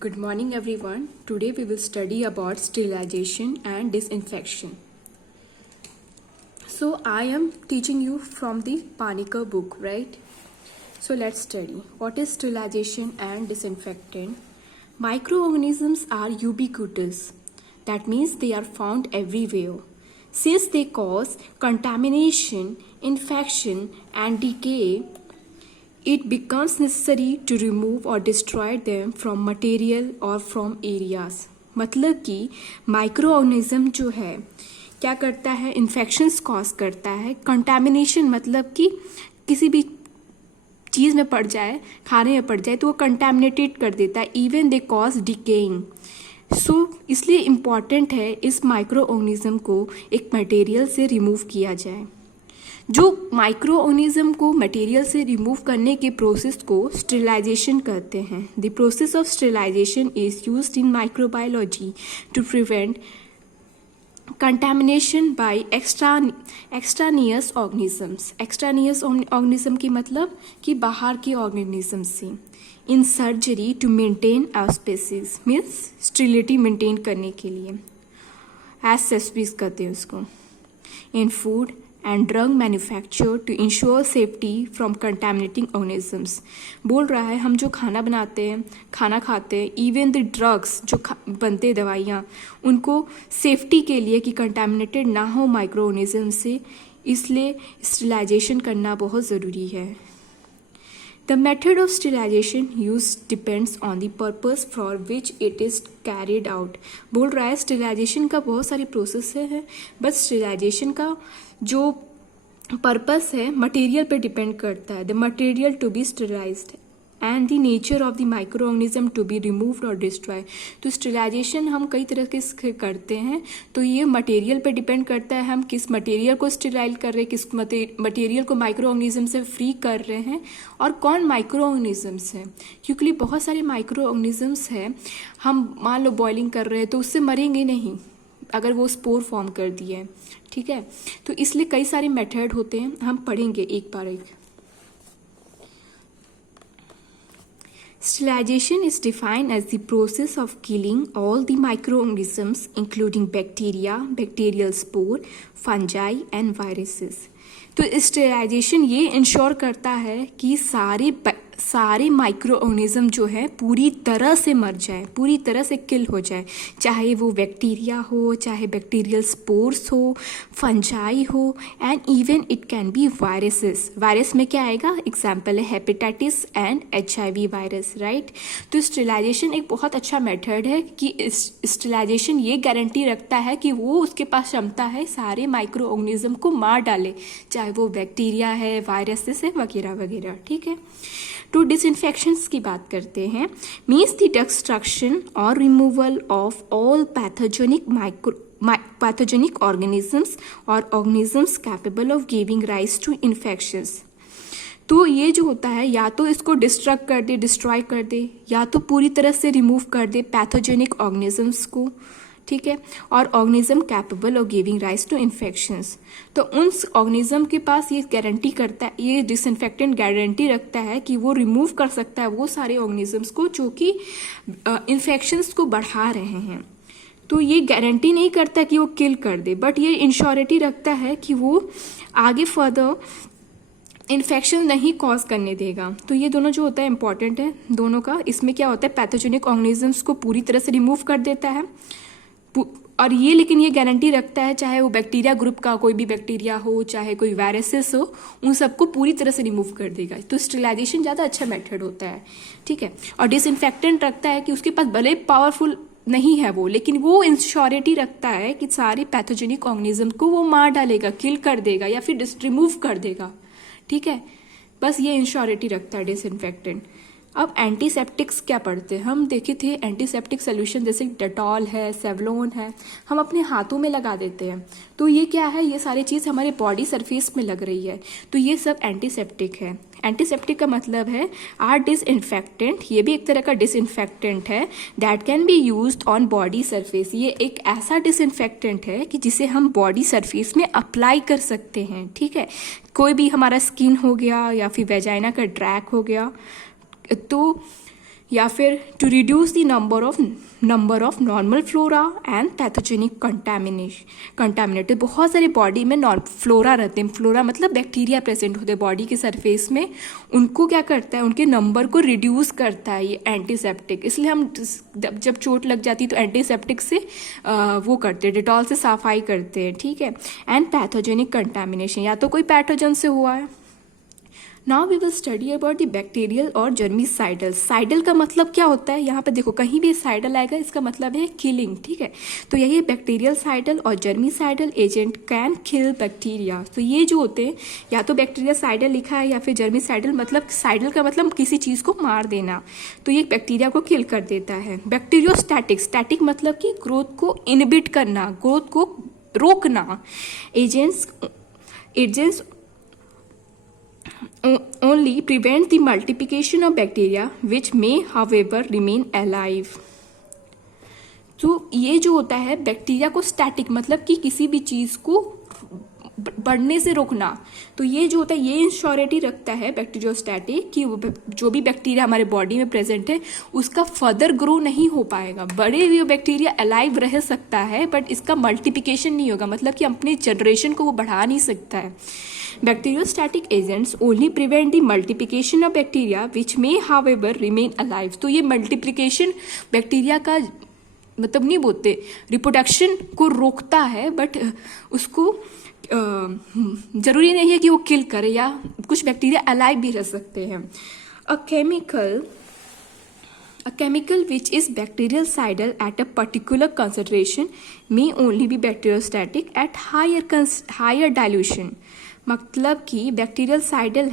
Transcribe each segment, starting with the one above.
Good morning everyone. Today we will study about sterilization and disinfection. So I am teaching you from the Panikkar book, right? So let's study. What is sterilization and disinfectant? Microorganisms are ubiquitous. That means they are found everywhere. Since they cause contamination, infection and decay, it becomes necessary to remove or destroy them from material or from areas. मतलब कि micro जो है क्या करता है, infections cause करता है. Contamination मतलब कि किसी भी चीज़ में पड़ जाए, खाने में पड़ जाए तो वो कंटामिनेटेड कर देता है. Even they cause decaying. So इसलिए इम्पॉर्टेंट है इस माइक्रो ऑर्गेनिज्म को एक मटेरियल से रिमूव किया जाए. जो माइक्रो ऑर्गेनिज्म को मटेरियल से रिमूव करने के प्रोसेस को स्टेरिलाइजेशन कहते हैं. The process of sterilisation is used in microbiology to prevent contamination by extraneous organisms. Extraneous organism की मतलब कि बाहर के ऑर्गेनिज्म से. In surgery to maintain asepsis means sterility maintain करने के लिए. एसेस्पीज कहते हैं उसको. In food and drug manufacture to ensure safety from contaminating organisms. बोल रहा है हम जो खाना बनाते हैं, खाना खाते हैं, इवन द ड्रग्स जो बनते हैं, दवाइयाँ, उनको सेफ्टी के लिए कि कंटामिनेटेड ना हो माइक्रो ऑर्गेनिज्म से, इसलिए स्टेरिलाइजेशन करना बहुत ज़रूरी है. The method of sterilization used depends on the purpose for which it is carried out. बोल रहा है स्टेरिलाइजेशन का बहुत सारे प्रोसेस है, बस स्टेरिलाइजेशन का जो पर्पस है मटेरियल पे डिपेंड करता है. The material to be sterilised and the nature of the micro organism to be removed और डिस्ट्रॉय. तो स्टेरिलाइजेशन हम कई तरह के करते हैं, तो ये मटेरियल पे डिपेंड करता है हम किस मटेरियल को स्टेराइल कर रहे हैं, किस मटेरियल को माइक्रो ऑर्गेनिज्म से फ्री कर रहे हैं और कौन माइक्रो ऑर्गेनिजम्स हैं. क्योंकि बहुत सारे माइक्रो ऑर्गेनिजम्स हैं, हम मान लो बॉइलिंग कर रहे हैं तो उससे मरेंगे नहीं अगर वो स्पोर फॉर्म कर दिए, ठीक है. तो इसलिए कई सारे मेथड होते हैं, हम पढ़ेंगे एक बार एक. Sterilization is defined as the process of killing all the microorganisms including bacteria, bacterial spore, fungi and viruses. तो स्टेरिलाइजेशन ये इंश्योर करता है कि सारे माइक्रो ऑर्गेनिज्म जो है पूरी तरह से मर जाए, पूरी तरह से किल हो जाए, चाहे वो बैक्टीरिया हो, चाहे बैक्टीरियल स्पोर्स हो, फंजाई हो and even it can be viruses. Virus में क्या आएगा, एग्जाम्पल है hepatitis and HIV virus, right. तो स्टेरिलाइजेशन एक बहुत अच्छा मेथड है कि स्टेरिलाइजेशन ये गारंटी रखता है कि वो उसके पास क्षमता है सारे माइक्रो ऑर्गेनिज्म को मार डाले, चाहे वो बैक्टीरिया है, वायरसेस है, वगैरह वगैरह, ठीक है. तो डिसइंफेक्शंस की बात करते हैं. मीन्स द डिस्ट्रक्शन और removal of all pathogenic organisms और organisms capable of giving rise to infections. तो ये जो होता है या तो इसको डिस्ट्रक्ट कर दे, डिस्ट्रॉय कर दे, या तो पूरी तरह से रिमूव कर दे पैथोजेनिक ऑर्गेनिजम्स को, ठीक है. और organism capable of giving rise to infections. तो उन ऑर्गेनिज्म के पास ये गारंटी करता है, ये डिसइंफेक्टेंट गारंटी रखता है कि वो रिमूव कर सकता है वो सारे ऑर्गेनिजम्स को जो कि इन्फेक्शंस को बढ़ा रहे हैं. तो ये गारंटी नहीं करता कि वो किल कर दे, बट ये इंश्योरिटी रखता है कि वो आगे फर्दर इन्फेक्शन नहीं कॉज करने देगा. तो ये दोनों जो होता है इंपॉर्टेंट है दोनों का. इसमें क्या होता है, पैथोजेनिक ऑर्गेनिजम्स को पूरी तरह से रिमूव कर देता है, और ये लेकिन ये गारंटी रखता है चाहे वो बैक्टीरिया ग्रुप का कोई भी बैक्टीरिया हो, चाहे कोई वायरसेस हो, उन सबको पूरी तरह से रिमूव कर देगा. तो स्टेरिलाइजेशन ज़्यादा अच्छा मेथड होता है, ठीक है. और डिसइंफेक्टेंट रखता है कि उसके पास भले पावरफुल नहीं है वो, लेकिन वो इंश्योरिटी रखता है कि सारे पैथोजेनिक ऑर्गेनिज्म को वो मार डालेगा, किल कर देगा या फिर रिमूव कर देगा, ठीक है. बस ये इंश्योरिटी रखता है डिसइंफेक्टेंट. अब एंटीसेप्टिक्स क्या पढ़ते हैं, हम देखे थे एंटीसेप्टिक सोल्यूशन जैसे डेटॉल है, सेवलॉन है, हम अपने हाथों में लगा देते हैं. तो ये क्या है, ये सारी चीज़ हमारे बॉडी सरफेस में लग रही है, तो ये सब एंटीसेप्टिक है. एंटीसेप्टिक का मतलब है आर डिसइंफेक्टेंट, ये भी एक तरह का डिसइंफेक्टेंट है. That can be used on body surface. ये एक ऐसा डिसइंफेक्टेंट है कि जिसे हम बॉडी सरफेस में अप्लाई कर सकते हैं, ठीक है. कोई भी हमारा स्किन हो गया या फिर वेजाइना का ट्रैक हो गया, तो या फिर to reduce the number of normal flora and pathogenic contaminate. बहुत सारे बॉडी में फ्लोरा रहते हैं, फ्लोरा मतलब बैक्टीरिया प्रेजेंट होते हैं बॉडी के सरफेस में, उनको क्या करता है, उनके नंबर को रिड्यूस करता है ये एंटीसेप्टिक। इसलिए हम जब चोट लग जाती है तो एंटीसेप्टिक से वो करते हैं, डिटॉल से सफाई करते हैं, ठीक है। एंड पैथोजेनिक कंटामिनेशन, या तो कोई पैथोजन से हुआ है। Now we will study about the bacterial और जर्मीसाइडल। साइडल का मतलब क्या होता है, यहाँ पे देखो कहीं भी साइडल आएगा इसका मतलब है किलिंग, ठीक है। तो यही बैक्टीरियल साइडल और जर्मीसाइडल एजेंट कैन किल बैक्टीरिया। तो ये जो होते हैं, या तो बैक्टीरिया साइडल लिखा है या फिर जर्मीसाइडल, मतलब साइडल का मतलब किसी चीज़ को मार देना, तो ये बैक्टीरिया को किल कर देता है। बैक्टीरियोस्टैटिक, स्टैटिक मतलब कि ग्रोथ को इनहिबिट करना, ग्रोथ को रोकना। Agents only prevent the multiplication of bacteria which may however remain alive। तो ये जो होता है बैक्टीरिया को स्टैटिक मतलब कि किसी भी चीज़ को बढ़ने से रोकना, तो ये जो होता है ये इंश्योरिटी रखता है बैक्टीरियोस्टैटिक कि जो भी बैक्टीरिया हमारे बॉडी में प्रेजेंट है उसका फर्दर ग्रो नहीं हो पाएगा। बड़े हुए बैक्टीरिया अलाइव रह सकता है बट इसका मल्टीप्लिकेशन नहीं होगा, मतलब कि अपने जनरेशन को वो बढ़ा नहीं सकता है। Bacteriostatic agents only prevent the multiplication of bacteria which may however remain alive. तो ये मल्टीप्लिकेशन बैक्टीरिया का मतलब नहीं बोलते, रिप्रोडक्शन को रोकता है, बट उसको जरूरी नहीं है कि वो किल करे, या कुछ बैक्टीरिया अलाइव भी रह सकते हैं। अ chemical which is bactericidal at a particular concentration may only be bacteriostatic at higher dilution। मतलब कि बैक्टीरियल साइडल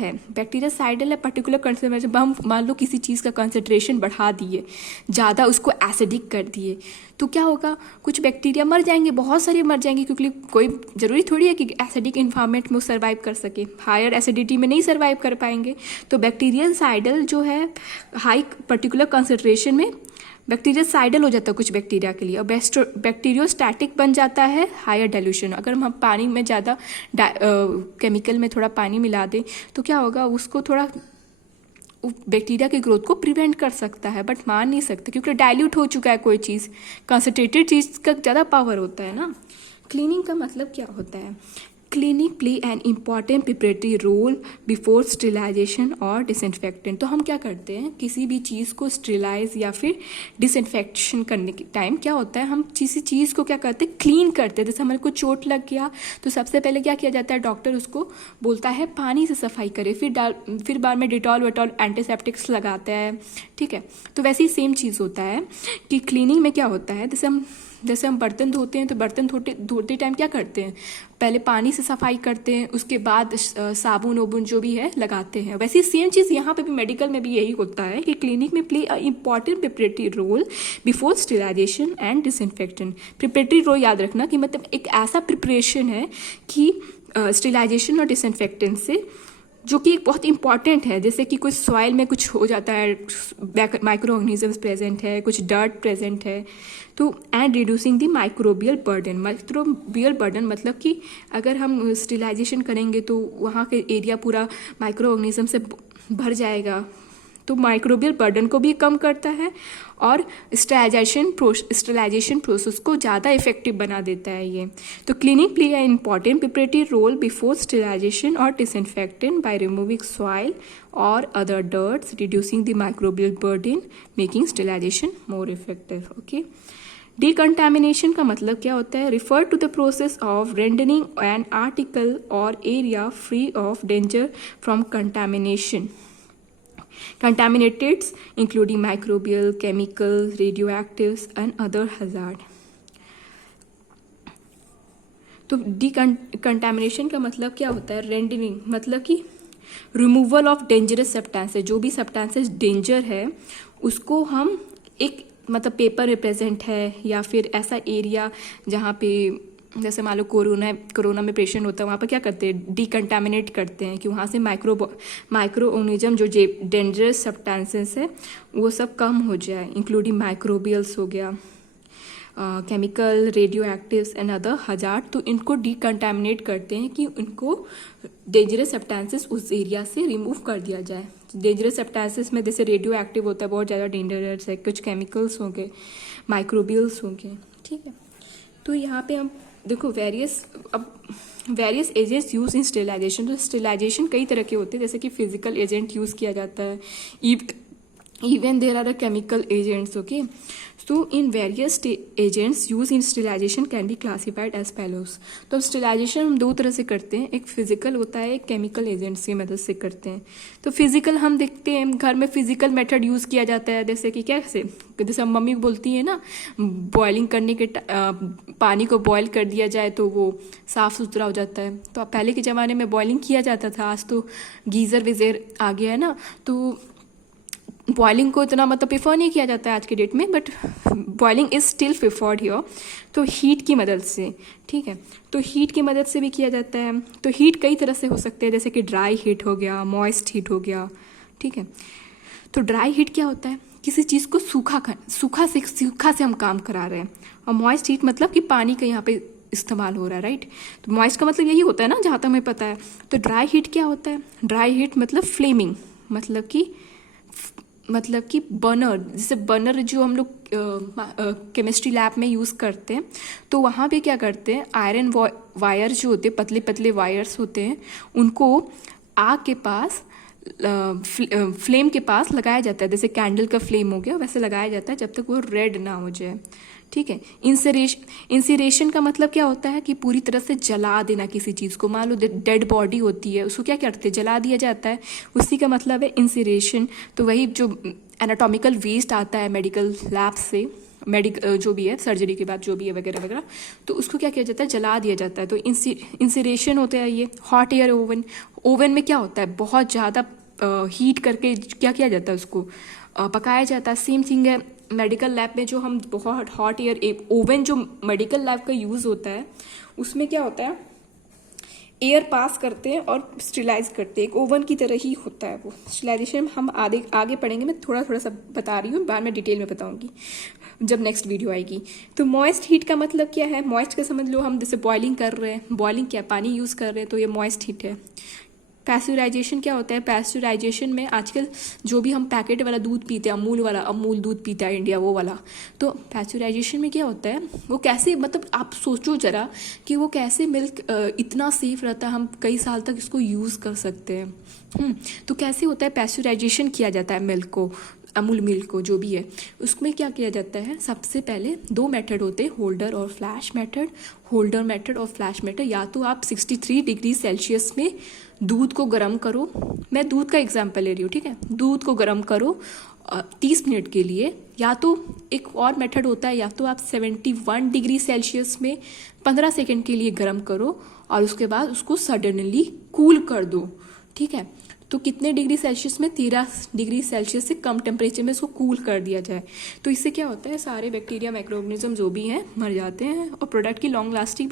है पर्टिकुलर कंसंट्रेशन। हम मान लो किसी चीज़ का कंसंट्रेशन बढ़ा दिए, ज़्यादा उसको एसिडिक कर दिए, तो क्या होगा, कुछ बैक्टीरिया मर जाएंगे, बहुत सारे मर जाएंगे, क्योंकि कोई ज़रूरी थोड़ी है कि एसिडिक इन्वायरमेंट में वो सर्वाइव कर सके, हायर एसिडिटी में नहीं सर्वाइव कर पाएंगे। तो बैक्टीरियल साइडल जो है हाई पर्टिकुलर कंसंट्रेशन में बैक्टीरियासाइडल हो जाता है कुछ बैक्टीरिया के लिए, और बैक्टीरियोस्टैटिक बन जाता है हायर डाइल्यूशन। अगर हम पानी में ज़्यादा केमिकल में थोड़ा पानी मिला दें तो क्या होगा, उसको थोड़ा बैक्टीरिया की ग्रोथ को प्रिवेंट कर सकता है, बट मान नहीं सकते क्योंकि डाइल्यूट हो चुका है कोई चीज़, कंसनट्रेटेड चीज़ का ज़्यादा पावर होता है ना। क्लीनिंग का मतलब क्या होता है, cleaning play an important preparatory role before sterilisation और डिसइंफेक्टेंट। तो हम क्या करते हैं, किसी भी चीज़ को स्टेरिलाइज या फिर डिसइंफेक्शन करने के टाइम क्या होता है, हम किसी चीज़ को क्या करते हैं, क्लीन करते हैं। जैसे हमारे को चोट लग गया तो सबसे पहले क्या किया जाता है, डॉक्टर उसको बोलता है पानी से सफाई करे, फिर बाद में डिटॉल वेटॉल एंटीसेप्टिक्स लगाता है, ठीक है। तो वैसे ही सेम चीज़ होता है कि क्लीनिंग में क्या होता है, जैसे हम बर्तन धोते हैं तो बर्तन धोते टाइम क्या करते हैं, पहले पानी से सफाई करते हैं, उसके बाद साबुन वबुन जो भी है लगाते हैं। वैसे सेम चीज़ यहाँ पे भी मेडिकल में भी यही होता है कि क्लिनिक में play a important preparatory role before sterilisation and disinfection. Preparatory role याद रखना कि मतलब एक ऐसा प्रिपरेशन है कि स्टेरिलाइजेशन और डिसइंफेक्टेंट से, जो कि एक बहुत इंपॉर्टेंट है। जैसे कि कुछ सॉइल में कुछ हो जाता है, माइक्रो ऑर्गेनिजम्स प्रेजेंट है, कुछ डर्ट प्रेजेंट है, तो and reducing the microbial burden मतलब कि अगर हम स्टेरिलाइजेशन करेंगे तो वहाँ के एरिया पूरा माइक्रो ऑर्गेनिज्म से भर जाएगा, तो माइक्रोबियल बर्डन को भी कम करता है और स्टेरिलाइजेशन प्रोसेस को ज़्यादा इफेक्टिव बना देता है ये। तो cleaning play an important preparatory role before sterilisation और डिसइंफेक्टेंट बाय रिमूविंग सॉइल और other dirts, reducing the microbial burden, making sterilisation more effective. Okay, decontamination का मतलब क्या होता है, refer to the process of rendering an article और area free of danger from contamination, contaminants including microbial, chemical, radioactives and other hazard। तो डिकंटामिनेशन का मतलब क्या होता है, रेंडरिंग मतलब कि रिमूवल ऑफ डेंजरस सब्सटेंसेस, जो भी सब्सटेंसेस डेंजर है उसको हम एक मतलब पेपर में प्रेजेंट है या फिर ऐसा एरिया जहाँ पे जैसे मान लो कोरोना में पेशेंट होता है, वहाँ पर क्या करते हैं, डिकंटामिनेट करते हैं कि वहाँ से माइक्रो ऑर्गेनिज्म जो डेंजरस सब्सटेंसेस है वो सब कम हो जाए, इंक्लूडिंग माइक्रोबियल्स हो गया, chemical, radio actives and other hazard, तो इनको डिकंटामिनेट करते हैं कि उनको डेंजरस सब्सटेंसेस उस एरिया से रिमूव कर दिया जाए। डेंजरस सब्सटेंसेस में जैसे रेडियो एक्टिव होता है, बहुत ज़्यादा डेंजरस है, कुछ केमिकल्स होंगे, माइक्रोबियल्स होंगे, ठीक है। तो यहाँ पे हम देखो various agents use in sterilisation. तो स्टेरिलाइजेशन कई तरह के होते हैं, जैसे कि फिजिकल एजेंट यूज़ किया जाता है, even there are chemical agents, okay, so in various agents used in sterilization can be classified as follows। तो स्टेरिलाइजेशन हम दो तरह से करते हैं, एक फिजिकल होता है, एक केमिकल एजेंट्स की मदद से करते हैं। तो फिजिकल हम देखते हैं घर में फिजिकल मेथड यूज़ किया जाता है, जैसे कि कैसे, जैसे हम मम्मी बोलती है ना, बॉइलिंग करने के पानी को बॉयल कर दिया जाए तो वो साफ़ सुथरा हो जाता है। तो अब पहले के ज़माने में बॉइलिंग किया जाता था, आज तो गीज़र विज़र आ गया है ना, तो बॉइलिंग को इतना मतलब प्रेफर नहीं किया जाता है आज के डेट में, but boiling is still preferred here. तो हीट की मदद से, ठीक है, तो हीट की मदद से भी किया जाता है। तो हीट कई तरह से हो सकते हैं, जैसे कि ड्राई हीट हो गया, मॉइस्ट हीट हो गया, ठीक है। तो ड्राई हीट क्या होता है, किसी चीज़ को सूखा से हम काम करा रहे हैं, और मॉइस्ट हीट मतलब कि पानी का यहाँ पे इस्तेमाल हो रहा है, राइट। तो मॉइस्ट का मतलब यही होता है ना, जहाँ तक हमें पता है। तो ड्राई हीट क्या होता है, ड्राई हीट मतलब फ्लेमिंग, मतलब कि बर्नर, जैसे बर्नर जो हम लोग केमिस्ट्री लैब में यूज़ करते हैं, तो वहाँ पे क्या करते हैं, आयरन वायर जो होते हैं, पतले पतले वायर्स होते हैं, उनको आग के पास फ्लेम के पास लगाया जाता है, जैसे कैंडल का फ्लेम हो गया वैसे लगाया जाता है, जब तक वो रेड ना हो जाए, ठीक है। इंसिरेशन का मतलब क्या होता है कि पूरी तरह से जला देना किसी चीज़ को। मान लो डेड बॉडी होती है, उसको क्या करते हैं, जला दिया जाता है, उसी का मतलब है इंसिरेशन। तो वही जो एनाटॉमिकल वेस्ट आता है मेडिकल लैब से, जो भी है सर्जरी के बाद जो भी है वगैरह वगैरह, तो उसको क्या किया जाता है, जला दिया जाता है। तो इंसिरेशन होता है ये। हॉट एयर ओवन में क्या होता है, बहुत ज़्यादा हीट करके क्या किया जाता है, उसको पकाया जाता है। सेम थिंग है मेडिकल लैब में, जो हम बहुत हॉट एयर ओवन जो मेडिकल लैब का यूज़ होता है, उसमें क्या होता है, एयर पास करते हैं और स्टेरिलाइज करते हैं, एक ओवन की तरह ही होता है वो। स्टेरिलाइजेशन हम आगे पढ़ेंगे, मैं थोड़ा थोड़ा सा बता रही हूँ, बाद में डिटेल में बताऊंगी जब नेक्स्ट वीडियो आएगी। तो मॉइस्ट हीट का मतलब क्या है, मॉइस्ट का समझ लो हम जैसे बॉइलिंग कर रहे हैं, बॉइलिंग क्या, पानी यूज़ कर रहे हैं, तो ये मॉइस्ट हीट है। पैस्चराइजेशन क्या होता है, पैस्चराइजेशन में आजकल जो भी हम पैकेट वाला दूध पीते हैं, अमूल दूध पीता है इंडिया, वो वाला, तो पैस्चराइजेशन में क्या होता है, वो कैसे, मतलब आप सोचो जरा कि वो कैसे मिल्क इतना सेफ रहता है, हम कई साल तक इसको यूज़ कर सकते हैं। तो कैसे होता है, पैस्चराइजेशन किया जाता है मिल्क को, अमूल मिल्क को, जो भी है, उसमें क्या किया जाता है, सबसे पहले दो मेथड होते हैं, होल्डर और फ्लैश मेथड। होल्डर मेथड और फ्लैश मेथड, या तो आप 63 डिग्री सेल्सियस में दूध को गर्म करो, मैं दूध का एग्जांपल ले रही हूँ, ठीक है, दूध को गर्म करो 30 मिनट के लिए, या तो एक और मेथड होता है, या तो आप 71 डिग्री सेल्सियस में 15 सेकेंड के लिए गर्म करो और उसके बाद उसको सडनली कूल कर दो, ठीक है। तो कितने डिग्री सेल्सियस में, 13 डिग्री सेल्सियस से कम टेम्परेचर में इसको कूल कर दिया जाए। तो इससे क्या होता है, सारे बैक्टीरिया माइक्रोऑर्गेनिज्म जो भी हैं मर जाते हैं और प्रोडक्ट की लॉन्ग लास्टिंग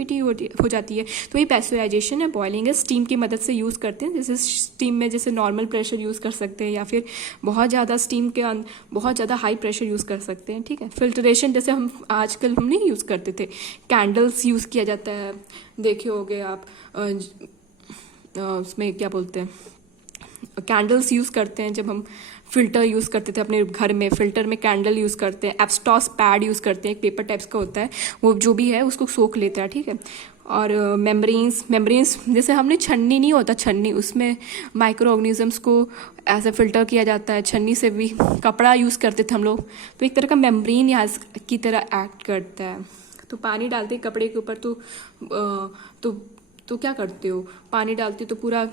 हो जाती है। तो ये पैस्चराइजेशन है। बॉइलिंग है, स्टीम की मदद से यूज़ करते हैं, जैसे स्टीम में जैसे नॉर्मल प्रेशर यूज़ कर सकते हैं, या फिर बहुत ज़्यादा स्टीम के बहुत ज़्यादा हाई प्रेशर यूज़ कर सकते हैं, ठीक है। फिल्ट्रेशन जैसे आजकल हम नहीं यूज़ करते थे, कैंडल्स यूज़ किया जाता है, देखे होगे आप, उसमें क्या बोलते हैं, कैंडल्स यूज़ करते हैं। जब हम फिल्टर यूज़ करते थे अपने घर में, फिल्टर में कैंडल यूज़ करते हैं। एब्सटॉस पैड यूज़ करते हैं, एक पेपर टाइप्स का होता है, वो जो भी है उसको सोख लेता है, ठीक है। और मेम्ब्रेन्स जैसे हमने छन्नी नहीं होता, छन्नी, उसमें माइक्रो ऑर्गेनिजम्स को ऐसे फिल्टर किया जाता है। छन्नी से भी कपड़ा यूज़ करते थे हम लोग, तो एक तरह का मेम्ब्रेन यहाँ की तरह एक्ट करता है। तो पानी डालते कपड़े के ऊपर, तो क्या करते हो, पानी डालते तो पूरा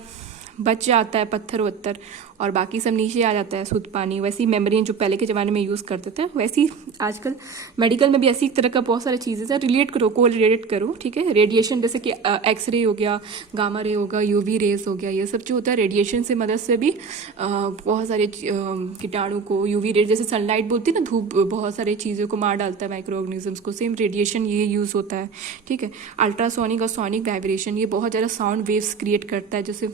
बच जाता है पत्थर वत्थर, और बाकी सब नीचे आ जाता है शुद्ध पानी। वैसी मेम्ब्रेन जो पहले के ज़माने में यूज़ करते थे, वैसी आजकल मेडिकल में भी ऐसी तरह का बहुत सारी चीज़ें हैं। रिलेट करो, को रिलेट करो, ठीक है। रेडिएशन जैसे कि एक्सरे हो गया, गामा रे होगा, यूवी रेज हो गया, ये सब जो होता है रेडिएशन से मदद से भी बहुत सारे कीटाणु को, यूवी रेज जैसे सनलाइट बोलती है ना, धूप बहुत सारी चीज़ों को मार डालता है, माइक्रो ऑर्गेनिजम्स को, सेम रेडिएशन ये यूज़ होता है, ठीक है। अल्ट्रासोनिक और सोनिक वाइब्रेशन, ये बहुत ज़्यादा साउंड वेव्स क्रिएट करता है, जैसे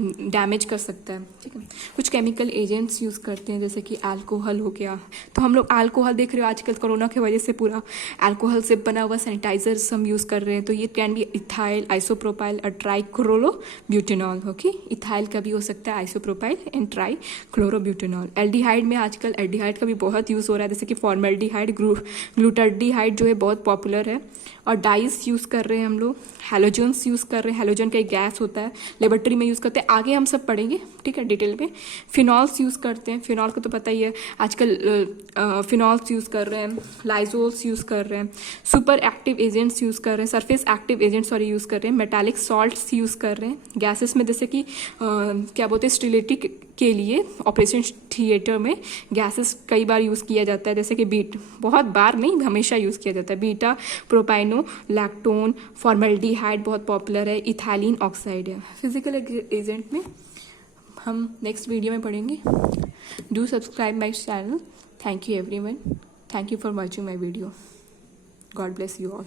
डैमेज कर सकता है, ठीक है। कुछ केमिकल एजेंट्स यूज़ करते हैं जैसे कि अल्कोहल हो गया, तो हम लोग अल्कोहल देख रहे हो आजकल कोरोना की वजह से पूरा अल्कोहल से बना हुआ सैनिटाइजर्स हम यूज़ कर रहे हैं, तो ये कैन बी इथाइल, आइसोप्रोपाइल और ट्राइक्लोरोब्यूटेनॉल। ओके, इथाइल का भी हो सकता है, आइसोप्रोपाइल एंड ट्राइक्लोरोब्यूटेनॉल। एल्डिहाइड में आजकल एल्डिहाइड का भी बहुत यूज़ हो रहा है, जैसे कि फॉर्मल्डिहाइड, ग्लूटाल्डिहाइड जो है बहुत पॉपुलर है। और डाइस यूज़ कर रहे हैं हम लोग, हैलोजन्स यूज़ कर रहे हैं, हैलोजन का एक गैस होता है, लेबोरेटरी में यूज़ करते हैं, आगे हम सब पढ़ेंगे, ठीक है, डिटेल में। फिनॉल्स यूज़ करते हैं, फिनॉल को तो पता ही है आजकल, फिनॉल्स यूज़ कर रहे हैं, लाइजोल्स यूज़ कर रहे हैं, सुपर एक्टिव एजेंट्स यूज़ कर रहे हैं, surface active agents sorry use कर रहे हैं, मेटालिक सॉल्ट्स यूज़ कर रहे हैं गैसेस में, जैसे कि क्या बोलते हैं स्टेरिलिटी के लिए ऑपरेशन थिएटर में गैसेस कई बार यूज़ किया जाता है, जैसे कि बहुत बार नहीं, हमेशा यूज़ किया जाता है, बीटा प्रोपाइनो लैक्टोन, फॉर्मल्डिहाइड बहुत पॉपुलर है, इथाइलिन ऑक्साइड है। फिजिकल एजेंट में हम नेक्स्ट वीडियो में पढ़ेंगे। Do subscribe my channel. Thank you everyone, thank you for watching my video. God bless you all.